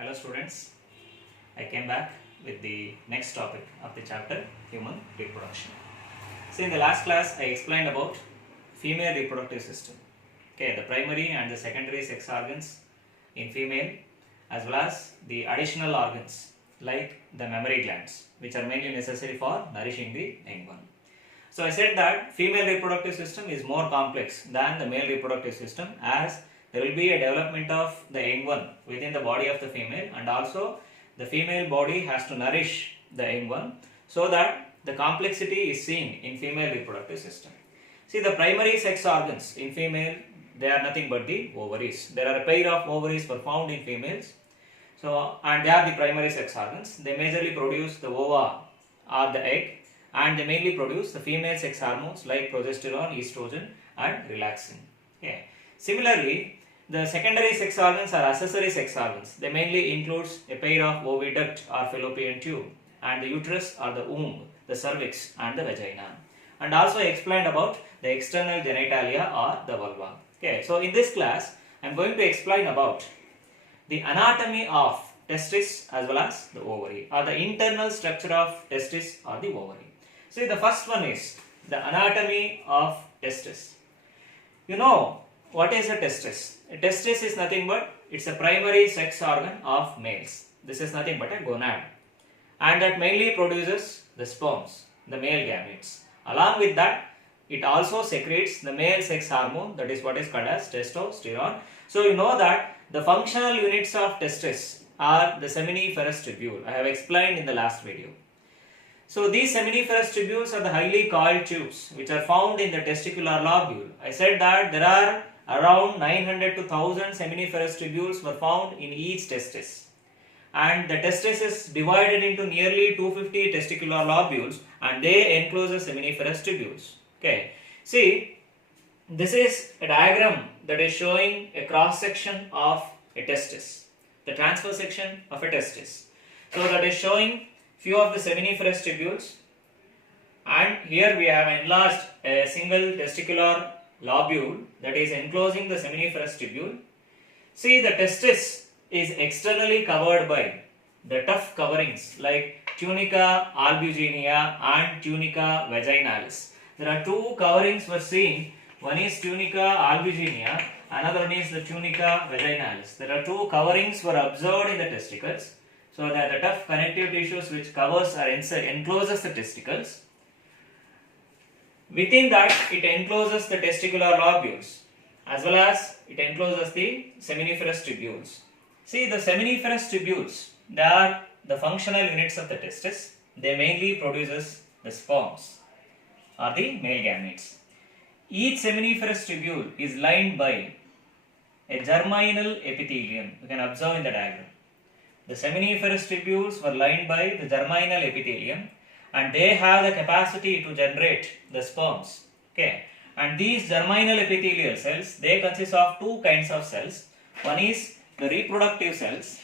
Hello students, I came back with the next topic of the chapter human reproduction. So in the last class I explained about female reproductive system. Okay, the primary and the secondary sex organs in female as well as the additional organs like the mammary glands which are mainly necessary for nourishing the young one. So I said that female reproductive system is more complex than the male reproductive system as there will be a development of the young one within the body of the female, and also the female body has to nourish the young one, so that the complexity is seen in female reproductive system. See, the primary sex organs in female, they are nothing but the ovaries. There are a pair of ovaries were found in females. So, and they are the primary sex organs. They majorly produce the ova or the egg, and they mainly produce the female sex hormones like progesterone, estrogen and relaxin. Okay. Similarly, the secondary sex organs are accessory sex organs. They mainly includes a pair of oviduct or fallopian tube and the uterus or the womb, the cervix and the vagina. And also I explained about the external genitalia or the vulva. Okay, so in this class I am going to explain about the anatomy of testis as well as the ovary, or the internal structure of testis or the ovary. See, the first one is the anatomy of testis. You know what is a testis? A testis is nothing but it's a primary sex organ of males. This is nothing but a gonad, and that mainly produces the sperms, the male gametes. Along with that, it also secretes the male sex hormone, that is what is called as testosterone. So you know that the functional units of testis are the seminiferous tubule. I have explained in the last video. So these seminiferous tubules are the highly coiled tubes which are found in the testicular lobule. I said that there are around 900 to 1000 seminiferous tubules were found in each testis, and the testis is divided into nearly 250 testicular lobules, and they enclose the seminiferous tubules. Okay, see, this is a diagram that is showing a cross section of a testis, the transverse section of a testis. So that is showing few of the seminiferous tubules, and here we have enlarged a single testicular lobule that is enclosing the seminiferous tubule. See, the testis is externally covered by the tough coverings like tunica albuginea and tunica vaginalis. There are two coverings were seen. One is tunica albuginea, another one is the tunica vaginalis. There are two coverings were observed in the testicles. So that the tough connective tissues which covers or encloses the testicles. Within that, it encloses the testicular lobules as well as it encloses the seminiferous tubules. See, the seminiferous tubules, they are the functional units of the testis. They mainly produces the sperms or the male gametes. Each seminiferous tubule is lined by a germinal epithelium. You can observe in the diagram. The seminiferous tubules were lined by the germinal epithelium, and they have the capacity to generate the sperms. Okay, and these germinal epithelial cells, they consist of two kinds of cells. One is the reproductive cells,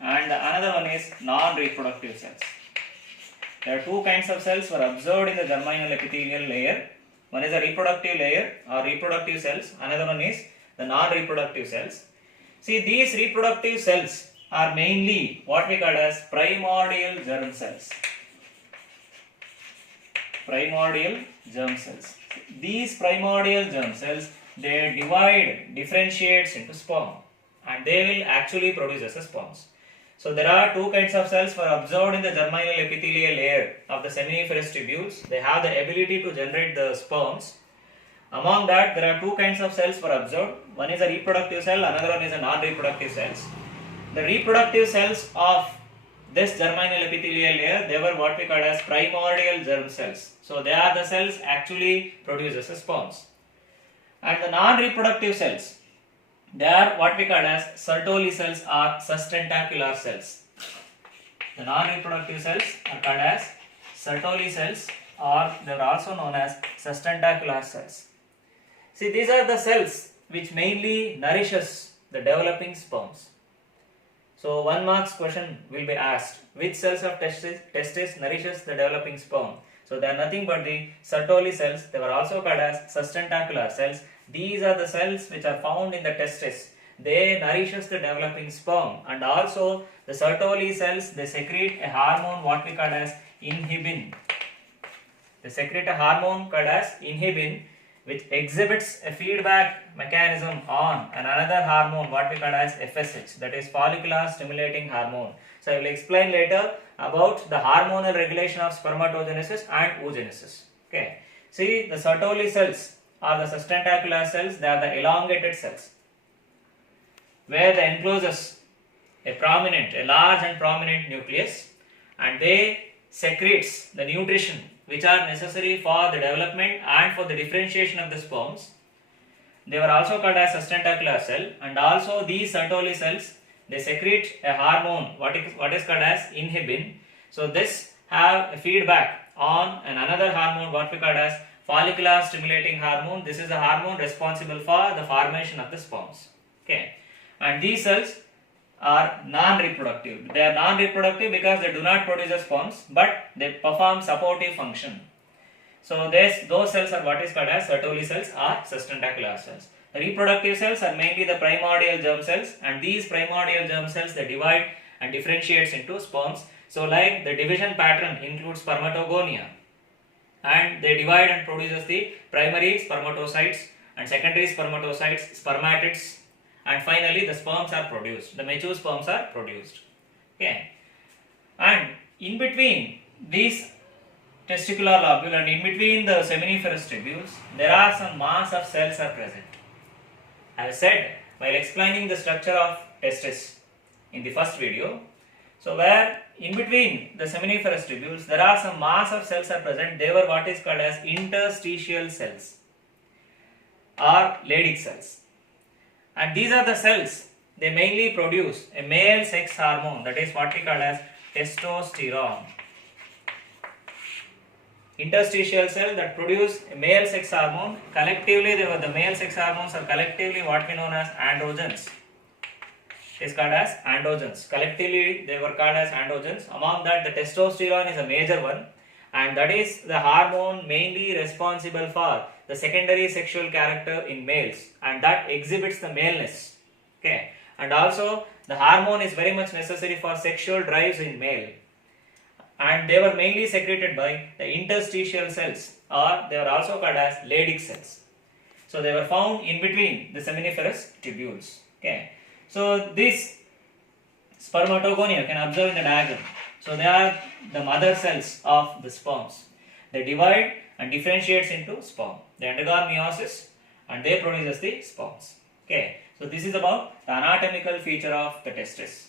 and another one is non-reproductive cells. There are two kinds of cells were observed in the germinal epithelial layer. One is a reproductive layer or reproductive cells, another one is the non-reproductive cells. See, these reproductive cells are mainly what we call as primordial germ cells. Primordial germ cells. These primordial germ cells, they differentiates into sperm, and they will actually produce as a sperms. So there are two kinds of cells were observed in the germinal epithelial layer of the seminiferous tubules. They have the ability to generate the sperms. Among that, there are two kinds of cells were observed. One is a reproductive cell, another one is a non-reproductive cells. The reproductive cells of this germinal epithelial layer, they were what we call as primordial germ cells. So they are the cells actually produces sperms. And the non-reproductive cells, they are what we call as Sertoli cells or sustentacular cells. The non-reproductive cells are called as Sertoli cells, or they are also known as sustentacular cells. See, these are the cells which mainly nourishes the developing sperms. So 1 marks question will be asked, which cells of testis nourishes the developing sperm? So So they are nothing but the Sertoli cells. They were also called as sustentacular cells. These are the cells which are found in the testis. They nourishes the developing sperm, and also the Sertoli cells, they secrete a hormone what we call as inhibin. They secrete a hormone called as inhibin, which exhibits a feedback mechanism on another hormone what we call as FSH, that is follicular stimulating hormone. So I will explain later about the hormonal regulation of spermatogenesis and oogenesis. Okay. See, the Sertoli cells or the sustentacular cells, they are the elongated cells where the encloses a large and prominent nucleus, and they secretes the nutrition which are necessary for the development and for the differentiation of the sperms. They were also called as sustentacular cell, and also these Sertoli cells, they secrete a hormone what is called as inhibin. So this have a feedback on another hormone what we call as follicular stimulating hormone. This is a hormone responsible for the formation of the sperms. Okay, and these cells are non-reproductive. They are non-reproductive because they do not produce the sperms, but they perform supportive function. So those cells are what is called as Sertoli cells or sustentacular cells. The reproductive cells are mainly the primordial germ cells, and these primordial germ cells, they divide and differentiates into sperms. So like the division pattern includes spermatogonia, and they divide and produces the primary spermatocytes and secondary spermatocytes, spermatids, and finally the sperms are produced. The mature sperms are produced. Okay, and in between these testicular lobule and in between the seminiferous tubules, there are some mass of cells are present. As I said while explaining the structure of testis in the first video, so where in between the seminiferous tubules there are some mass of cells are present, they were what is called as interstitial cells or Leydig cells. And these are the cells, they mainly produce a male sex hormone, that is what we call as testosterone. Interstitial cell that produce a male sex hormone, collectively the male sex hormones are collectively what we known as androgens. It is called as androgens. Collectively they were called as androgens. Among that, the testosterone is a major one, and that is the hormone mainly responsible for the secondary sexual character in males, and that exhibits the maleness. Okay, and also the hormone is very much necessary for sexual drives in male, and they were mainly secreted by the interstitial cells, or they were also called as Leydig cells. So they were found in between the seminiferous tubules. Okay, so this spermatogonia you can observe in the diagram. So they are the mother cells of the sperms. They divide and differentiates into sperm. They undergo meiosis and they produces the sperms. Okay, so this is about the anatomical feature of the testis.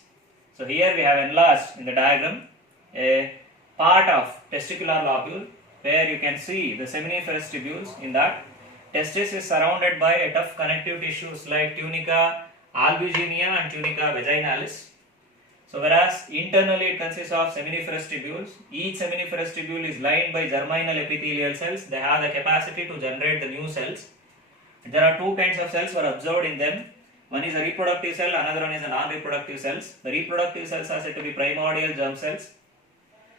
So here we have enlarged in the diagram a part of testicular lobule where you can see the seminiferous tubules. In that, testis is surrounded by a tough connective tissues like tunica albuginea and tunica vaginalis. So whereas internally it consists of seminiferous tubules, each seminiferous tubule is lined by germinal epithelial cells. They have the capacity to generate the new cells. There are two kinds of cells were observed in them. One is a reproductive cell, another one is a non-reproductive cells. The reproductive cells are said to be primordial germ cells.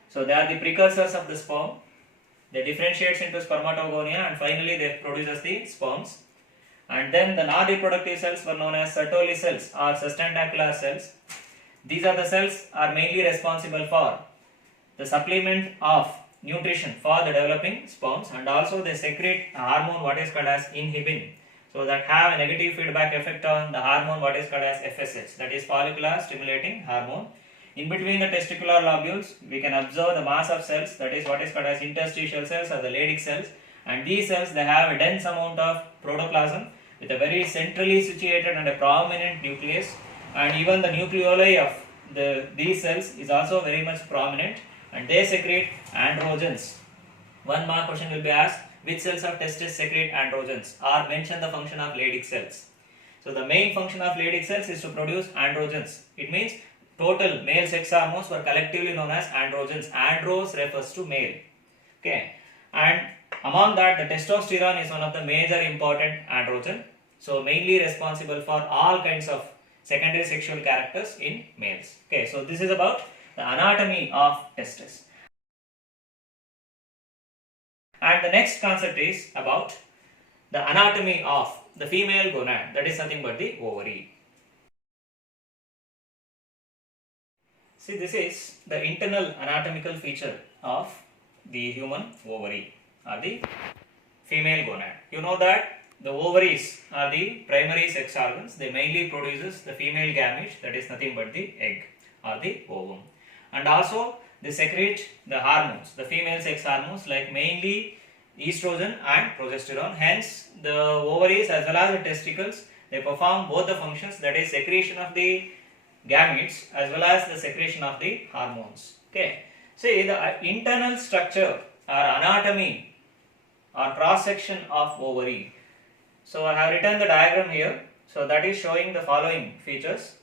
So they are the precursors of the sperm. They differentiates into spermatogonia and finally they produces the sperms. And then the non-reproductive cells were known as Sertoli cells or sustentacular cells. These are the cells are mainly responsible for the supplement of nutrition for the developing sperms, and also they secrete a hormone what is called as inhibin, so that have a negative feedback effect on the hormone what is called as FSH, that is follicular stimulating hormone. In between the testicular lobules we can observe the mass of cells, that is what is called as interstitial cells or the Leydig cells, and these cells they have a dense amount of protoplasm with a very centrally situated and a prominent nucleus, and even the nucleoli of these cells is also very much prominent, and they secrete androgens. One more question will be asked, which cells of testis secrete androgens, or mention the function of Leydig cells. So the main function of Leydig cells is to produce androgens. It means total male sex hormones were collectively known as androgens. Andros refers to male. Okay, and among that the testosterone is one of the major important androgen. So mainly responsible for all kinds of secondary sexual characters in males. Okay, so this is about the anatomy of testis. And the next concept is about the anatomy of the female gonad, that is nothing but the ovary. See, this is the internal anatomical feature of the human ovary or the female gonad. You know that the ovaries are the primary sex organs. They mainly produces the female gamete, that is nothing but the egg or the ovum. And also they secrete the hormones, the female sex hormones, like mainly estrogen and progesterone. Hence the ovaries as well as the testicles, they perform both the functions, that is secretion of the gametes as well as the secretion of the hormones. Okay. See, the internal structure or anatomy or cross section of ovary. So I have written the diagram here. So that is showing the following features.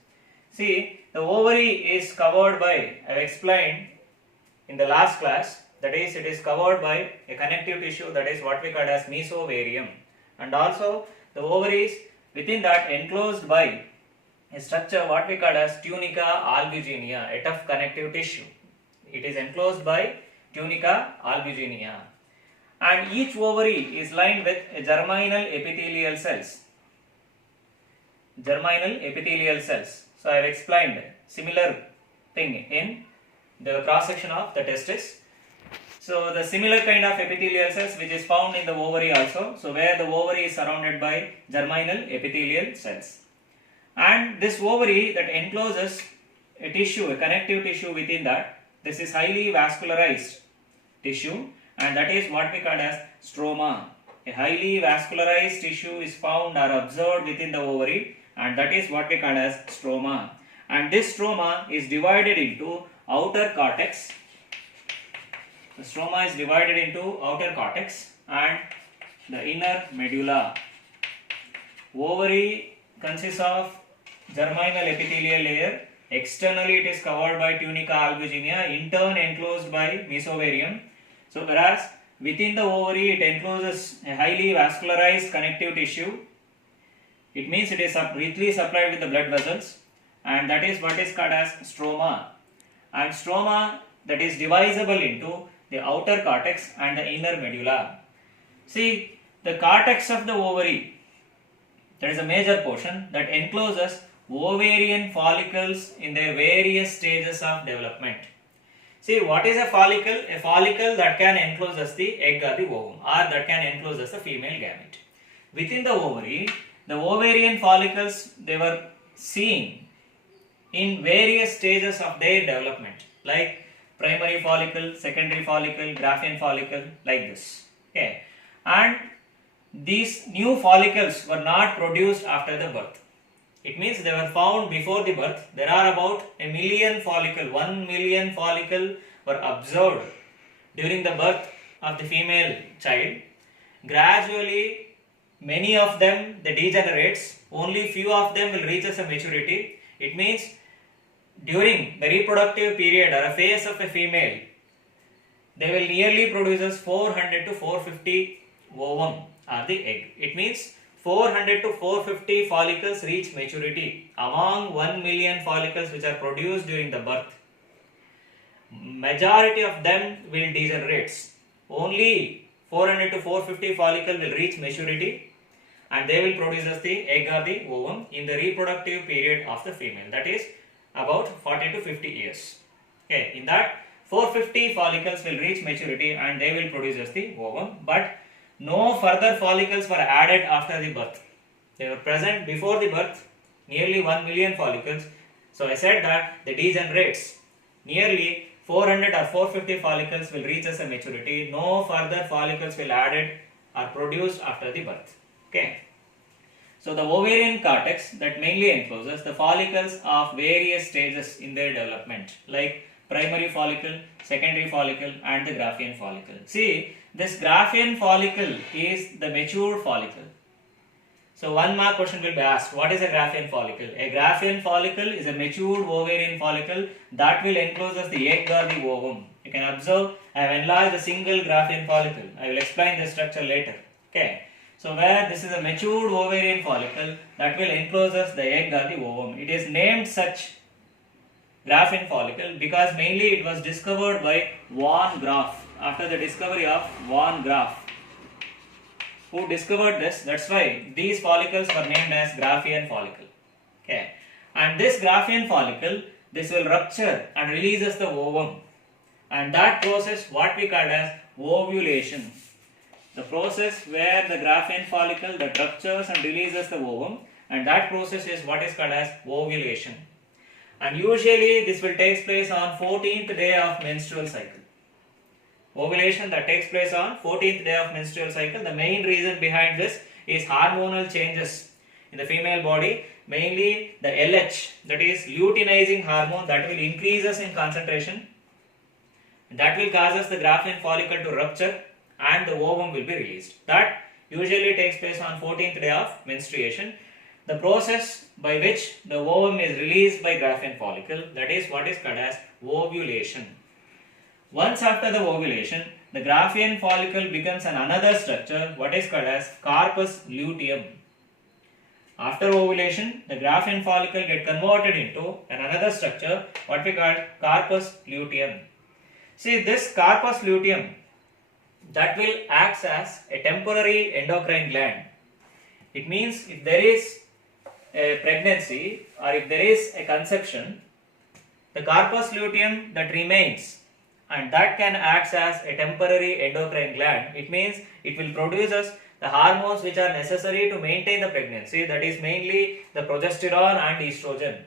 See, the ovary is covered by, I have explained in the last class, that is it is covered by a connective tissue, that is what we call as mesovarium, and also the ovaries within that enclosed by a structure what we call as tunica albuginea, a tough connective tissue. It is enclosed by tunica albuginea, and each ovary is lined with germinal epithelial cells. Germinal epithelial cells. So I have explained similar thing in the cross section of the testis. So the similar kind of epithelial cells which is found in the ovary also. So where the ovary is surrounded by germinal epithelial cells. And this ovary that encloses a tissue, a connective tissue within that, this is highly vascularized tissue, and that is what we call as stroma. A highly vascularized tissue is found or observed within the ovary, and that is what we call as stroma. And this stroma is divided into outer cortex. The stroma is divided into outer cortex and the inner medulla. Ovary consists of germinal epithelial layer. Externally it is covered by tunica albuginea, in turn enclosed by mesovarium. So whereas within the ovary it encloses a highly vascularized connective tissue. It means it is richly supplied with the blood vessels, and that is what is called as stroma. And stroma that is divisible into the outer cortex and the inner medulla. See, the cortex of the ovary, that is a major portion that encloses ovarian follicles in their various stages of development. See, what is a follicle? A follicle that can enclose as the egg or the ovum, or that can enclose as the female gamete. Within the ovary, the ovarian follicles, they were seen in various stages of their development, like primary follicle, secondary follicle, Graafian follicle, like this. Okay. And these new follicles were not produced after the birth. It means they were found before the birth. There are about 1 million follicle, 1 million follicle were observed during the birth of the female child. Gradually, many of them they degenerates. Only few of them will reach as a maturity. It means during the reproductive period or a phase of a female, they will nearly produce 400 to 450 ovum or the egg. It means 400 to 450 follicles reach maturity among 1 million follicles which are produced during the birth. Majority of them will degenerate. Only 400 to 450 follicle will reach maturity, and they will produce as the egg or the ovum in the reproductive period of the female, that is about 40 to 50 years. Okay, in that 450 follicles will reach maturity and they will produce as the ovum, but no further follicles were added after the birth. They were present before the birth, nearly 1 million follicles. So I said that the degenerates, nearly 400 or 450 follicles will reach as a maturity. No further follicles will added or produced after the birth. Okay. So the ovarian cortex that mainly encloses the follicles of various stages in their development, like primary follicle, secondary follicle and the Graafian follicle. See, this Graafian follicle is the mature follicle. So 1 mark question will be asked, what is a Graafian follicle? A Graafian follicle is a matured ovarian follicle that will enclose as the egg or the ovum. You can observe I have enlarged a single Graafian follicle. I will explain the structure later. Okay. So where this is a matured ovarian follicle that will enclose as the egg or the ovum. It is named such Graafian follicle because mainly it was discovered by Van Graaf after the discovery of Von Graf. Who discovered this? That's why these follicles were named as Graafian follicle. Okay, and this Graafian follicle, this will rupture and releases the ovum, and that process what we call as ovulation. The process where the Graafian follicle that ruptures and releases the ovum, and that process is what is called as ovulation. And usually this will take place on 14th day of menstrual cycle. Ovulation that takes place on 14th day of menstrual cycle. The main reason behind this is hormonal changes in the female body, mainly the LH, that is luteinizing hormone, that will increases in concentration. That will causes the Graafian follicle to rupture and the ovum will be released. That usually takes place on 14th day of menstruation. The process by which the ovum is released by Graafian follicle, that is what is called as ovulation. Once after the ovulation, the Graafian follicle becomes another structure, what is called as corpus luteum. After ovulation, the Graafian follicle get converted into another structure, what we call corpus luteum. See, this corpus luteum, that will act as a temporary endocrine gland. It means if there is a pregnancy or if there is a conception, the corpus luteum that remains, and that can act as a temporary endocrine gland. It means it will produce us the hormones which are necessary to maintain the pregnancy, that is mainly the progesterone and estrogen.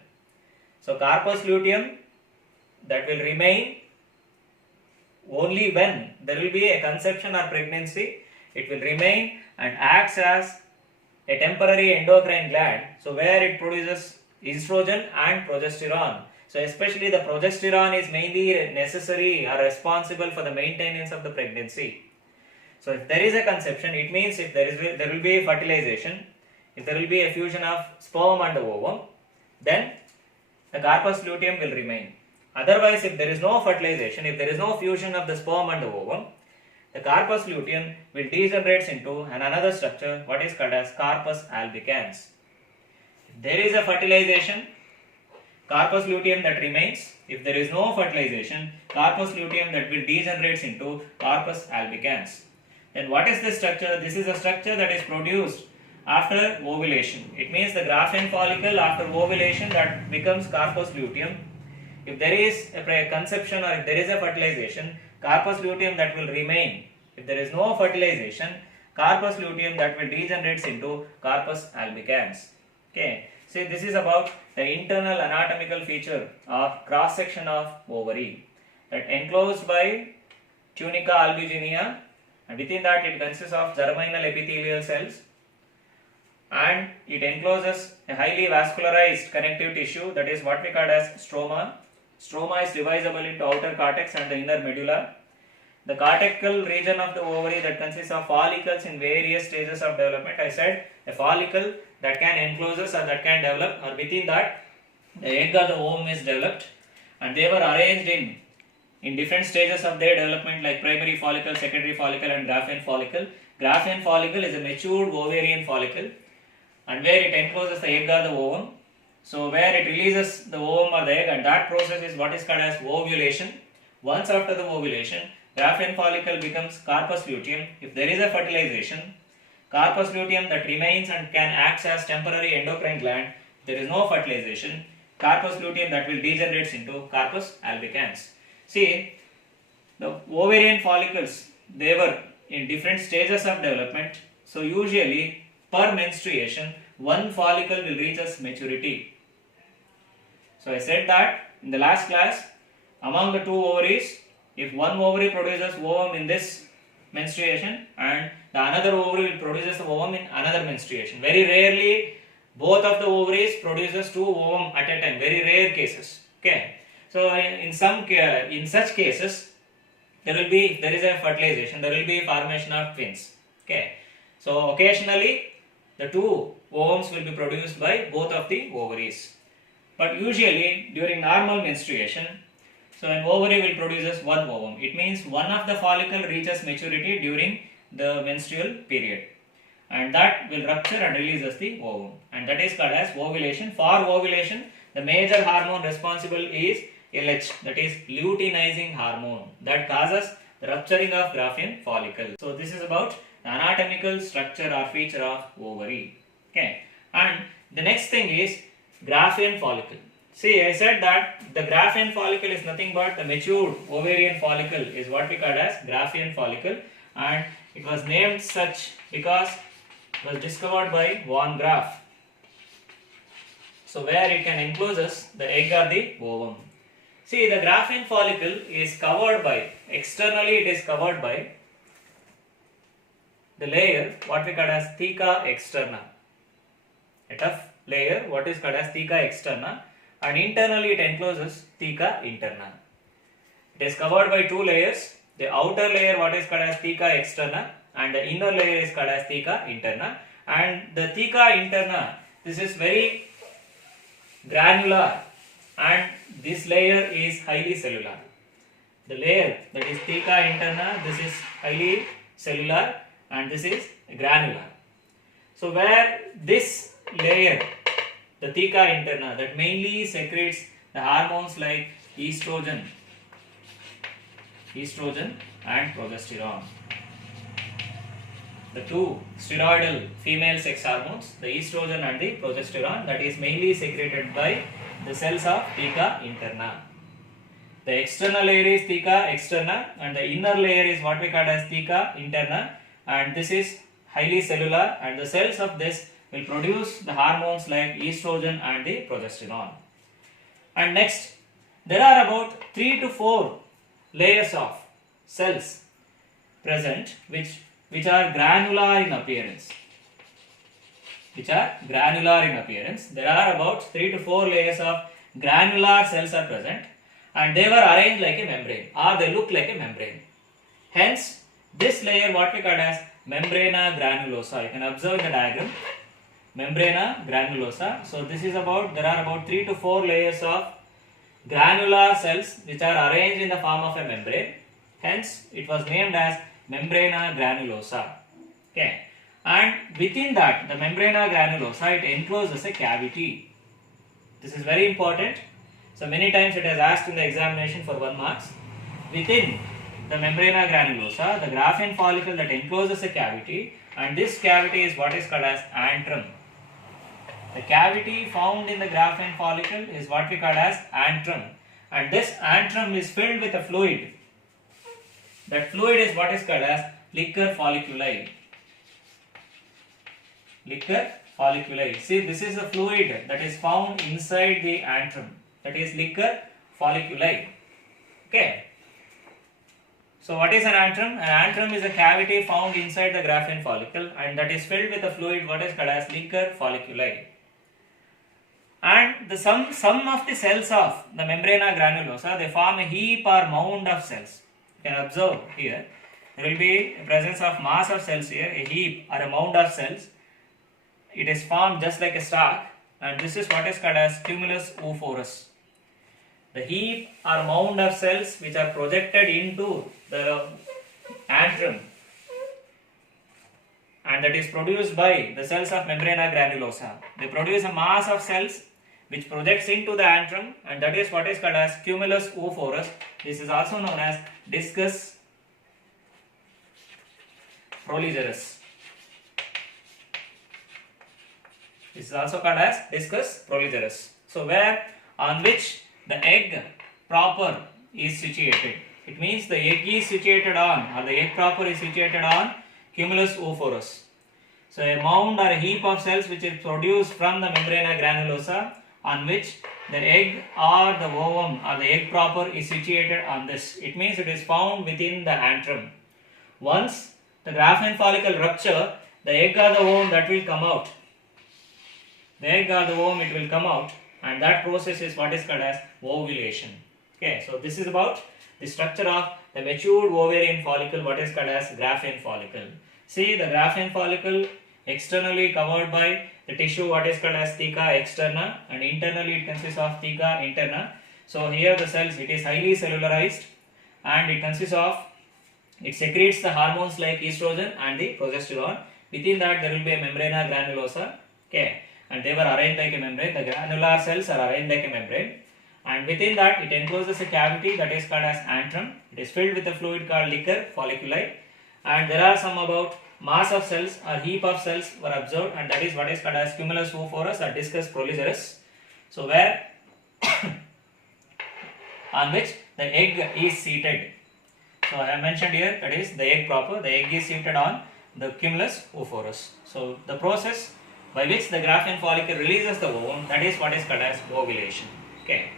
So corpus luteum that will remain only when there will be a conception or pregnancy. It will remain and acts as a temporary endocrine gland, so where it produces estrogen and progesterone. So especially the progesterone is mainly necessary or responsible for the maintenance of the pregnancy. So if there is a conception, it means if there will be fertilization, if there will be a fusion of sperm and the ovum, then the corpus luteum will remain. Otherwise, if there is no fertilization, if there is no fusion of the sperm and the ovum, the corpus luteum will degenerate into another structure, what is called as corpus albicans. If there is a fertilization, corpus luteum that remains. If there is no fertilization, corpus luteum that will degenerate into corpus albicans. Then what is this structure? This is a structure that is produced after ovulation. It means the Graafian follicle after ovulation that becomes corpus luteum. If there is a conception or if there is a fertilization, corpus luteum that will remain. If there is no fertilization, corpus luteum that will degenerate into corpus albicans. Okay. See, this is about the internal anatomical feature of cross section of ovary, that enclosed by tunica albuginea, and within that it consists of germinal epithelial cells, and it encloses a highly vascularized connective tissue, that is what we call as stroma. Stroma is divisible into outer cortex and the inner medulla. The cortical region of the ovary that consists of follicles in various stages of development. I said a follicle that can encloses or that can develop, or within that the egg or the ovum is developed, and they were arranged in different stages of their development, like primary follicle, secondary follicle and Graafian follicle. Graafian follicle is a matured ovarian follicle, and where it encloses the egg or the ovum. So where it releases the ovum or the egg, and that process is what is called as ovulation. Once after the ovulation, Graafian follicle becomes corpus luteum. If there is a fertilization, corpus luteum that remains and can act as temporary endocrine gland. There is no fertilization, corpus luteum that will degenerate into corpus albicans. See, the ovarian follicles, they were in different stages of development. So usually per menstruation, one follicle will reach its maturity. So I said that in the last class, among the two ovaries, if one ovary produces ovum in this menstruation and the another ovary will produces the ovum in another menstruation. Very rarely both of the ovaries produces two ovum at a time, very rare cases. Okay. So in such cases, there is a fertilization, there will be formation of twins. Okay. So occasionally the two ovums will be produced by both of the ovaries. But usually during normal menstruation, so an ovary will produce one ovum. It means one of the follicle reaches maturity during the menstrual period, and that will rupture and releases the ovum, and that is called as ovulation. For ovulation, the major hormone responsible is LH, that is luteinizing hormone, that causes the rupturing of Graafian follicle. So this is about the anatomical structure or feature of ovary. Okay, and the next thing is Graafian follicle. See, I said that the Graafian follicle is nothing but the matured ovarian follicle is what we call as Graafian follicle, and it was named such because it was discovered by von Graaf. So where it can encloses the egg or the ovum. See, the Graafian follicle is covered by, externally it is covered by the layer what we call as theca externa. A tough layer what is called as theca externa, and internally it encloses theca interna. It is covered by two layers. The outer layer what is called as theca externa and the inner layer is called as theca interna. And the theca interna, this is very granular and this layer is highly cellular. The layer that is theca interna, this is highly cellular and this is granular. So where this layer, the theca interna, that mainly secretes the hormones like estrogen and progesterone. The two steroidal female sex hormones, the estrogen and the progesterone, that is mainly secreted by the cells of theca interna. The external layer is theca externa and the inner layer is what we call as theca interna, and this is highly cellular and the cells of this will produce the hormones like estrogen and the progesterone. And next, there are about 3 to 4 layers of cells present which are granular in appearance. There are about 3 to 4 layers of granular cells are present and they were arranged like a membrane or they look like a membrane. Hence, this layer what we call as membrana granulosa. You can observe the diagram. Membrana granulosa. So this is there are about 3 to 4 layers of granular cells which are arranged in the form of a membrane. Hence, it was named as membrana granulosa. Okay, and within that, the membrana granulosa, it encloses a cavity. This is very important. So many times it is asked in the examination for 1 mark. Within the membrana granulosa, the Graafian follicle that encloses a cavity, and this cavity is what is called as antrum. The cavity found in the Graafian follicle is what we call as antrum, and this antrum is filled with a fluid. That fluid is what is called as liquor folliculi. See, this is the fluid that is found inside the antrum. That is liquor folliculi. Okay. So what is an antrum? An antrum is a cavity found inside the Graafian follicle and that is filled with a fluid what is called as liquor folliculi. And the some of the cells of the membrana granulosa, they form a heap or mound of cells. You can observe here, there will be a presence of mass of cells here, a heap or a mound of cells. It is formed just like a stalk and this is what is called as cumulus oophorus. The heap or mound of cells which are projected into the antrum and that is produced by the cells of membrana granulosa. They produce a mass of cells which projects into the antrum and that is what is called as cumulus oophorus. This is also known as discus proligerus. This is also called as discus proligerus. So where on which the egg proper is situated. It means the egg is situated on, or the egg proper is situated on cumulus oophorus. So a mound or a heap of cells which is produced from the membrana granulosa on which the egg or the ovum or the egg proper is situated on this. It means it is found within the antrum. Once the Graafian follicle rupture, the egg or the ovum that will come out. The egg or the ovum it will come out. And that process is what is called as ovulation. Okay, so this is about the structure of the matured ovarian follicle, what is called as Graafian follicle. See, the Graafian follicle externally covered by the tissue what is called as theca externa and internally it consists of theca interna. So here the cells, it is highly cellularized and it consists of, it secretes the hormones like estrogen and the progesterone. Within that there will be a membrana granulosa. Okay. And they were arranged like a membrane. The granular cells are arranged like a membrane and within that it encloses a cavity that is called as antrum. It is filled with a fluid called liquor folliculi, and there are some about mass of cells or heap of cells were observed, and that is what is called as cumulus oophorus or discus proligerus. So where on which the egg is seated. So I have mentioned here, that is the egg proper. The egg is seated on the cumulus oophorus. So the process by which the Graafian follicle releases the ovum, that is what is called as ovulation. Okay.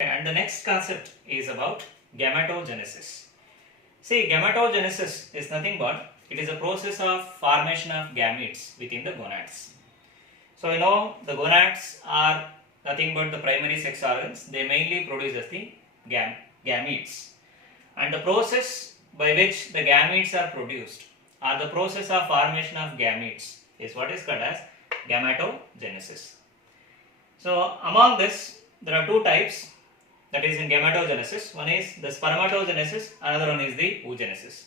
And the next concept is about gametogenesis. See, gametogenesis is nothing but it is a process of formation of gametes within the gonads. So you know the gonads are nothing but the primary sex organs. They mainly produce the gametes, and the process by which the gametes are produced or the process of formation of gametes is what is called as gametogenesis. So among this there are two types that is in gametogenesis. One is the spermatogenesis, another one is the oogenesis.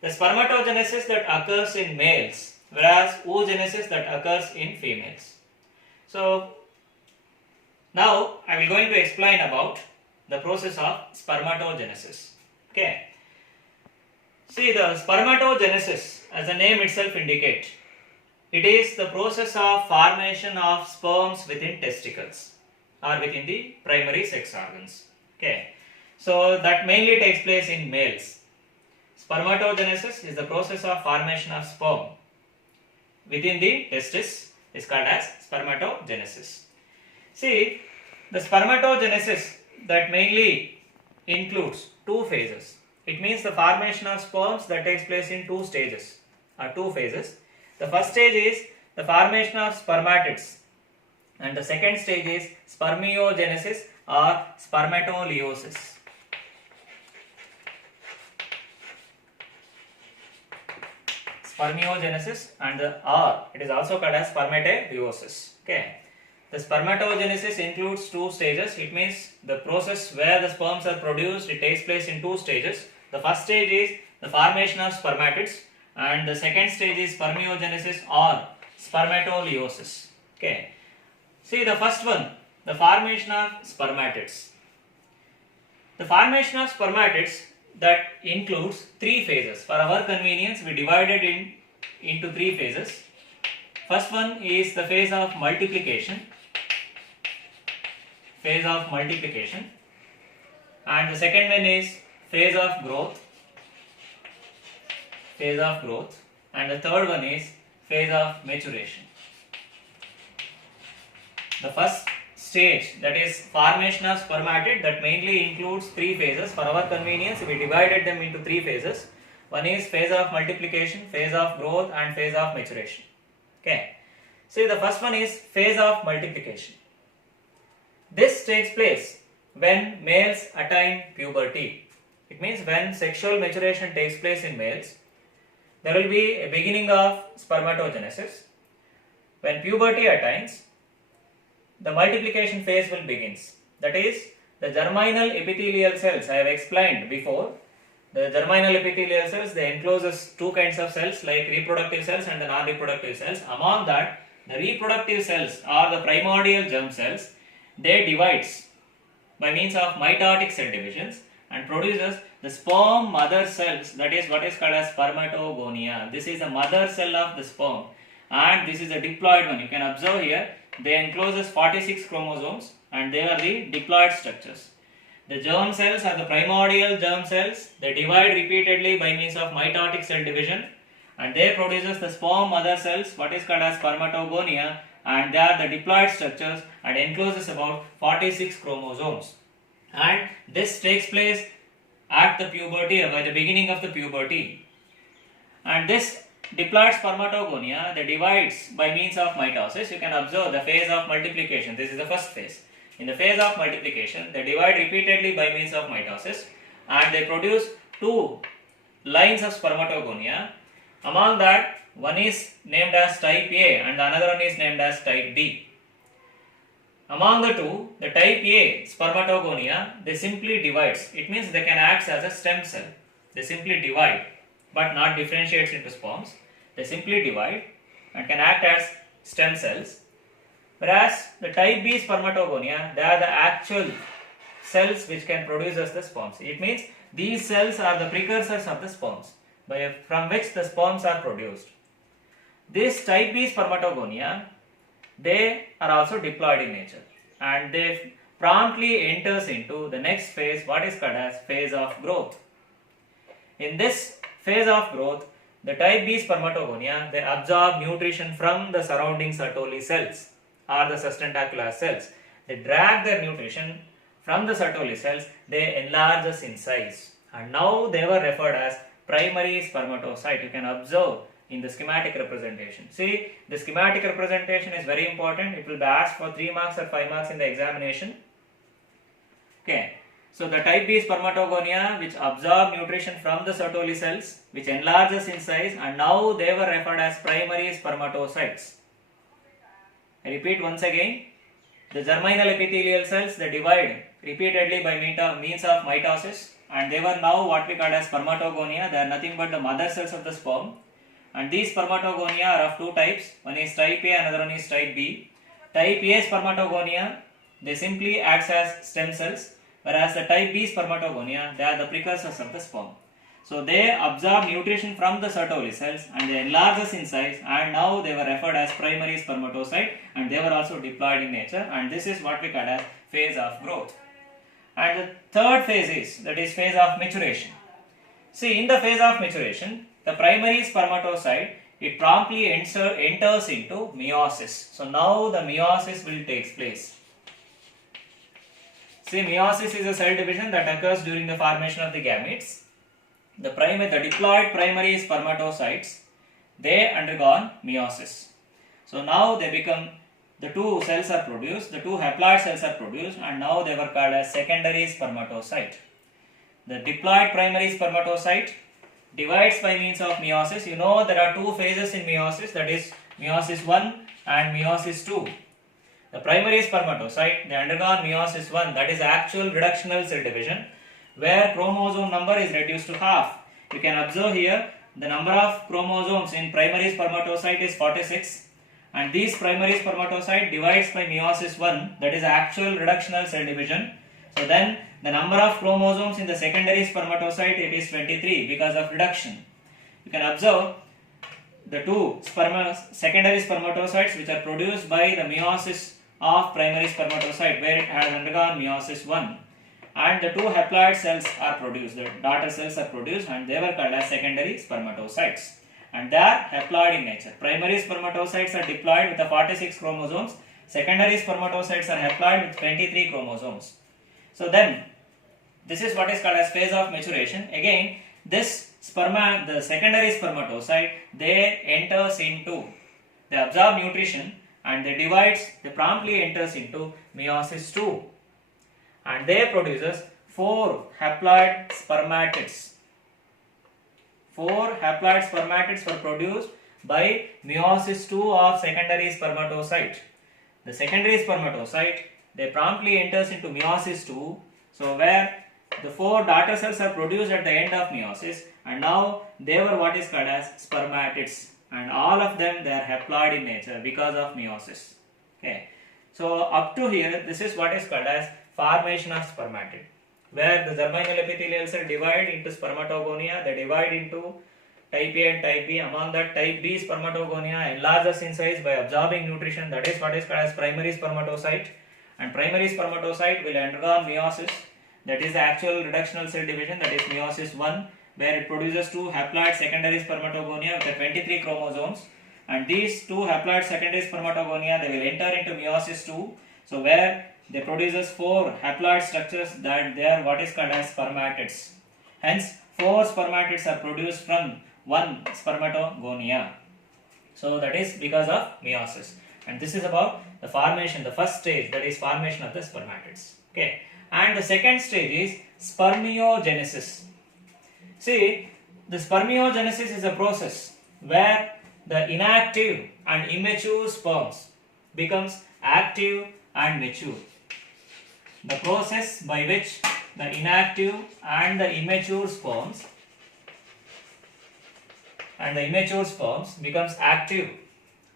The spermatogenesis that occurs in males, whereas oogenesis that occurs in females. So now I will going to explain about the process of spermatogenesis. Okay. See, the spermatogenesis, as the name itself indicates, it is the process of formation of sperms within testicles or within the primary sex organs. Okay. So that mainly takes place in males. Spermatogenesis is the process of formation of sperm within the testis is called as spermatogenesis. See, the spermatogenesis that mainly includes two phases. It means the formation of sperms that takes place in two stages or two phases. The first stage is the formation of spermatids, and the second stage is spermiogenesis or spermatoleiosis. Spermiogenesis and it is also called as spermatoleiosis. Okay. The spermatogenesis includes two stages. It means the process where the sperms are produced, it takes place in two stages. The first stage is the formation of spermatids, and the second stage is spermiogenesis or spermatoleiosis. Okay. See, the first one, the formation of spermatids. The formation of spermatids that includes three phases. For our convenience, we divided into three phases. First one is the phase of multiplication. And the second one is phase of growth. And the third one is phase of maturation. The first stage, that is formation of spermatid, that mainly includes three phases. For our convenience, we divided them into three phases. One is phase of multiplication, phase of growth, and phase of maturation. Okay. See, the first one is phase of multiplication. This takes place when males attain puberty. It means when sexual maturation takes place in males, there will be a beginning of spermatogenesis. When puberty attains, the multiplication phase will begins. That is, the germinal epithelial cells, I have explained before. The germinal epithelial cells, they encloses two kinds of cells like reproductive cells and the non-reproductive cells. Among that, the reproductive cells or the primordial germ cells, they divides by means of mitotic cell divisions and produces the sperm mother cells, that is what is called as spermatogonia. This is the mother cell of the sperm, and this is a diploid one. You can observe here, they encloses 46 chromosomes and they are the diploid structures. The germ cells are the primordial germ cells. They divide repeatedly by means of mitotic cell division, and they produces the sperm mother cells, what is called as spermatogonia, and they are the diploid structures and encloses about 46 chromosomes. And this takes place at the puberty, by the beginning of the puberty. And this diploid spermatogonia, they divides by means of mitosis. You can observe the phase of multiplication. This is the first phase. In the phase of multiplication, they divide repeatedly by means of mitosis, and they produce two lines of spermatogonia. Among that, one is named as type A and another one is named as type B. Among the two, the type A spermatogonia, they simply divides. It means they can act as a stem cell. They simply divide but not differentiates into sperms. They simply divide and can act as stem cells. Whereas the type B spermatogonia, they are the actual cells which can produce as the sperms. It means these cells are the precursors of the sperms from which the sperms are produced. This type B spermatogonia, they are also diploid in nature and they promptly enters into the next phase, what is called as phase of growth. In this phase of growth, the type B spermatogonia, they absorb nutrition from the surrounding Sertoli cells or the sustentacular cells. They drag their nutrition from the Sertoli cells, they enlarge in size and now they were referred as primary spermatocyte. You can observe in the schematic representation. See, the schematic representation is very important. It will be asked for 3 marks or 5 marks in the examination. Okay. So the type B spermatogonia which absorb nutrition from the Sertoli cells, which enlarges in size and now they were referred as primary spermatocytes. I repeat once again, the germinal epithelial cells, they divide repeatedly by means of mitosis and they were now what we call as spermatogonia. They are nothing but the mother cells of the sperm, and these spermatogonia are of 2 types. One is type A, another one is type B. Type A spermatogonia, they simply acts as stem cells, whereas the type B spermatogonia, they are the precursors of the sperm. So they absorb nutrition from the Sertoli cells and they enlarge in size and now they were referred as primary spermatocyte and they were also diploid in nature, and this is what we call as phase of growth. And the third phase is, that is phase of maturation. See, in the phase of maturation, the primary spermatocyte, it promptly enters into meiosis. So now the meiosis will take place. See, meiosis is a cell division that occurs during the formation of the gametes. The diploid primary spermatocytes, they undergone meiosis. So now they become, the 2 cells are produced, the 2 haploid cells are produced and now they were called as secondary spermatocyte. The diploid primary spermatocyte divides by means of meiosis. You know there are 2 phases in meiosis, that is meiosis 1 and meiosis 2. The primary spermatocyte, they undergone meiosis 1, that is actual reductional cell division, where chromosome number is reduced to half. You can observe here the number of chromosomes in primary spermatocyte is 46 and these primary spermatocyte divides by meiosis 1, that is actual reductional cell division. So then the number of chromosomes in the secondary spermatocyte, it is 23 because of reduction. You can observe the 2 secondary spermatocytes which are produced by the meiosis of primary spermatocyte where it has undergone meiosis 1, and the 2 haploid cells are produced, the daughter cells are produced and they were called as secondary spermatocytes and they are haploid in nature. Primary spermatocytes are diploid with the 46 chromosomes, secondary spermatocytes are haploid with 23 chromosomes. So then this is what is called as phase of maturation. Again, this the secondary spermatocyte, they absorb nutrition and they promptly enters into meiosis 2 and they produces 4 haploid spermatids. 4 haploid spermatids were produced by meiosis 2 of secondary spermatocyte. The secondary spermatocyte, they promptly enters into meiosis 2, so where the 4 daughter cells are produced at the end of meiosis and now they were what is called as spermatids and all of them, they are haploid in nature because of meiosis. Okay. So up to here, this is what is called as formation of spermatid, where the germinal epithelial cell divide into spermatogonia, they divide into type A and type B. Among that, type B spermatogonia enlarges in size by absorbing nutrition, that is what is called as primary spermatocyte, and primary spermatocyte will undergo meiosis, that is the actual reductional cell division, that is meiosis 1, where it produces 2 haploid secondary spermatogonia with the 23 chromosomes, and these 2 haploid secondary spermatogonia, they will enter into meiosis 2, so where they produces 4 haploid structures that they are what is called as spermatids. Hence 4 spermatids are produced from 1 spermatogonia. So that is because of meiosis, and this is about the formation, the first stage, that is formation of the spermatids. Okay, and the second stage is spermiogenesis. See, the spermiogenesis is a process where the inactive and immature sperms becomes active and mature. The process by which the inactive and the immature sperms becomes active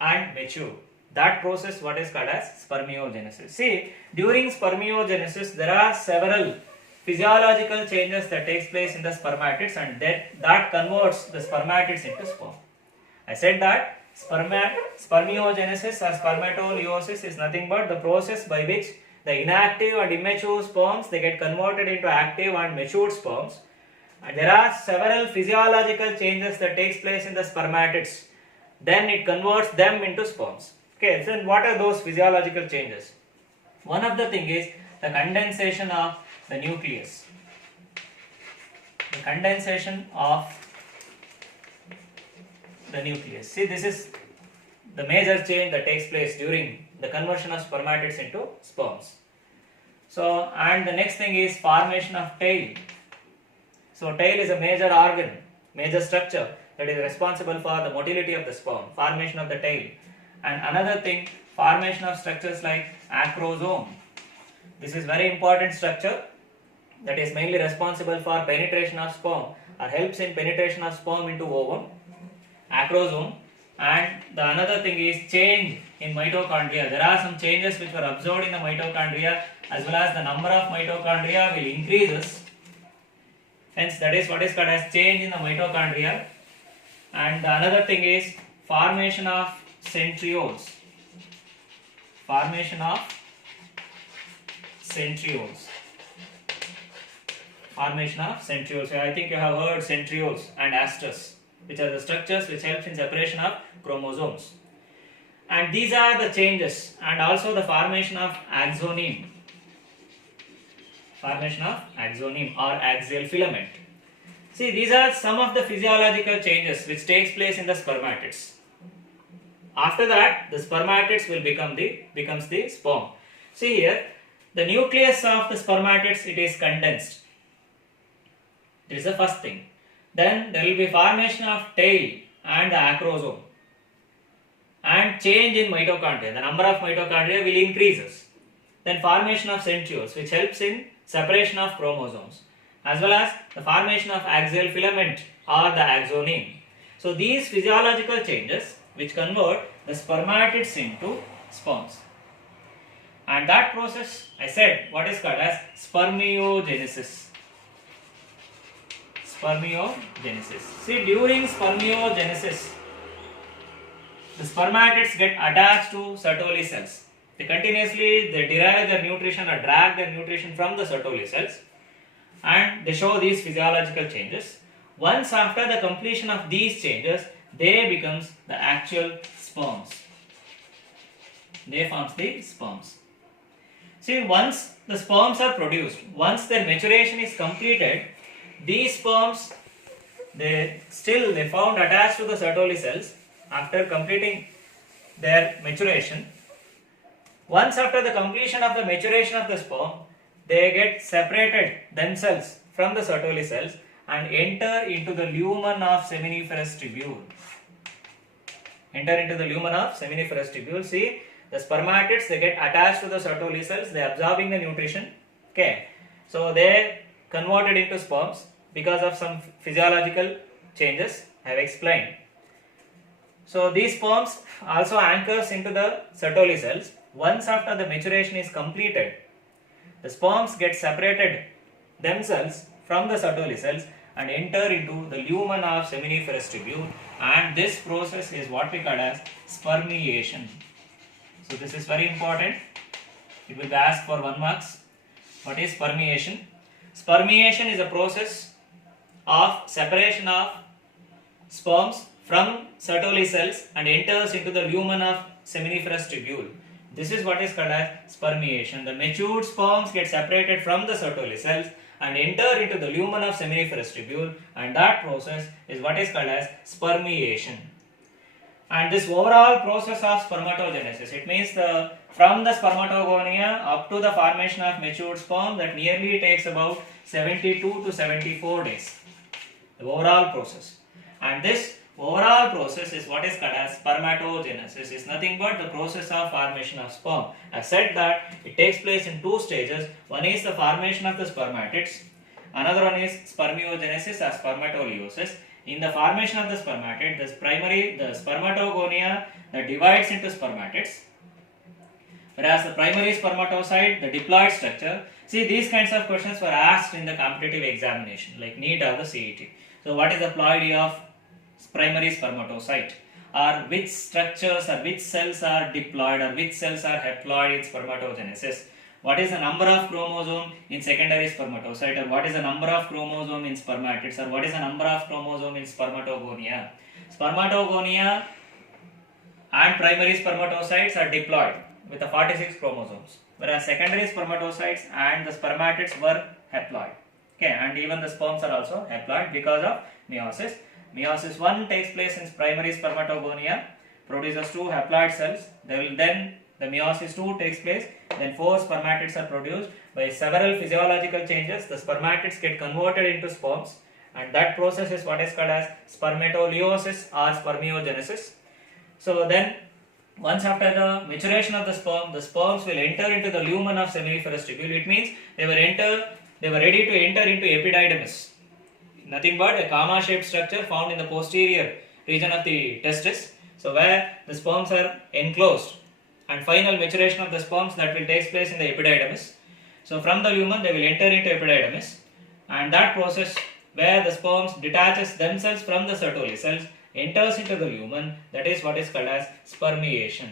and mature. That process what is called as spermiogenesis. See, during spermiogenesis there are several physiological changes that takes place in the spermatids, and that converts the spermatids into sperm. I said that spermiogenesis or spermatoleiosis is nothing but the process by which the inactive and immature sperms they get converted into active and matured sperms. And there are several physiological changes that takes place in the spermatids. Then it converts them into sperms. Okay, then what are those physiological changes? One of the thing is the condensation of the nucleus. The condensation of the nucleus. See, this is the major change that takes place during the conversion of spermatids into sperms. So, and the next thing is formation of tail. So, tail is a major organ, major structure that is responsible for the motility of the sperm, formation of the tail. And another thing, formation of structures like acrosome. This is very important structure that is mainly responsible for penetration of sperm or helps in penetration of sperm into ovum, acrosome. And the another thing is change in mitochondria. There are some changes which were observed in the mitochondria, as well as the number of mitochondria will increases. Hence, that is what is called as change in the mitochondria. And the another thing is formation of centrioles. Formation of centrioles. Formation of centrioles. So I think you have heard centrioles and astres, which are the structures which help in separation of chromosomes. And these are the changes, and also the formation of axoneme. Formation of axoneme or axial filament. See, these are some of the physiological changes which takes place in the spermatids. After that, the spermatids will becomes the sperm. See here, the nucleus of the spermatids, it is condensed. This is the first thing. Then there will be formation of tail and the acrosome, and change in mitochondria. The number of mitochondria will increases. Then formation of centrioles, which helps in separation of chromosomes, as well as the formation of axial filament or the axoneme. So these physiological changes which convert the spermatids into sperms. And that process, I said, what is called as spermiogenesis. Spermiogenesis. See, during spermiogenesis, the spermatids get attached to Sertoli cells. They continuously derive their nutrition or drag their nutrition from the Sertoli cells, and they show these physiological changes. Once after the completion of these changes, they becomes the actual sperms. They forms the sperms. See, once the sperms are produced, once their maturation is completed, these sperms they found attached to the Sertoli cells after completing their maturation. Once after the completion of the maturation of the sperm, they get separated themselves from the Sertoli cells and enter into the lumen of seminiferous tubule. Enter into the lumen of seminiferous tubule. See, the spermatids they get attached to the Sertoli cells, they are absorbing the nutrition. Okay, so they converted into sperms because of some physiological changes I have explained. So these sperms also anchors into the Sertoli cells. Once after the maturation is completed, the sperms get separated themselves from the Sertoli cells and enter into the lumen of seminiferous tubule, and this process is what we call as spermiation. So this is very important. It will be asked for 1 marks. What is spermiation? Spermiation is a process of separation of sperms from Sertoli cells and enters into the lumen of seminiferous tubule. This is what is called as spermiation. The matured sperms get separated from the Sertoli cells and enter into the lumen of seminiferous tubule, and that process is what is called as spermiation. And this overall process of spermatogenesis, it means from the spermatogonia up to the formation of matured sperm, that nearly takes about 72 to 74 days. The overall process. And this overall process is what is called as spermatogenesis. Is nothing but the process of formation of sperm. I said that it takes place in 2 stages. One is the formation of the spermatids. Another one is spermiogenesis or spermatoleiosis. In the formation of the spermatid, the spermatogonia that divides into spermatids, whereas the primary spermatocyte, the diploid structure. See, these kinds of questions were asked in the competitive examination, like NEET or the CET. So, what is the ploidy of primary spermatocyte? Or which structures or which cells are diploid or which cells are haploid in spermatogenesis? What is the number of chromosome in secondary spermatocyte, or what is the number of chromosome in spermatids, or what is the number of chromosome in spermatogonia? Spermatogonia and primary spermatocytes are diploid with the 46 chromosomes, whereas secondary spermatocytes and the spermatids were haploid. Okay, and even the sperms are also haploid because of meiosis. Meiosis 1 takes place in primary spermatogonia, produces 2 haploid cells. Then the meiosis 2 takes place, then 4 spermatids are produced. By several physiological changes, the spermatids get converted into sperms, and that process is what is called as spermatoleiosis or spermiogenesis. So then, once after the maturation of the sperms will enter into the lumen of seminiferous tubule. It means they were ready to enter into epididymis. Nothing but a comma-shaped structure found in the posterior region of the testis. So where the sperms are enclosed, and final maturation of the sperms that will take place in the epididymis. So from the lumen they will enter into epididymis, and that process where the sperms detaches themselves from the Sertoli cells, enters into the lumen, that is what is called as spermiation.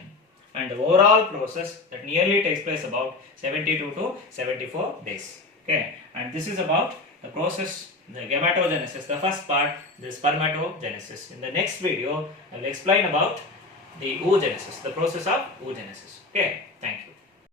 And the overall process that nearly takes place about 72 to 74 days. Okay, and this is about the process, the gametogenesis, the first part, the spermatogenesis. In the next video, I will explain about the oogenesis, the process of oogenesis. Okay, thank you.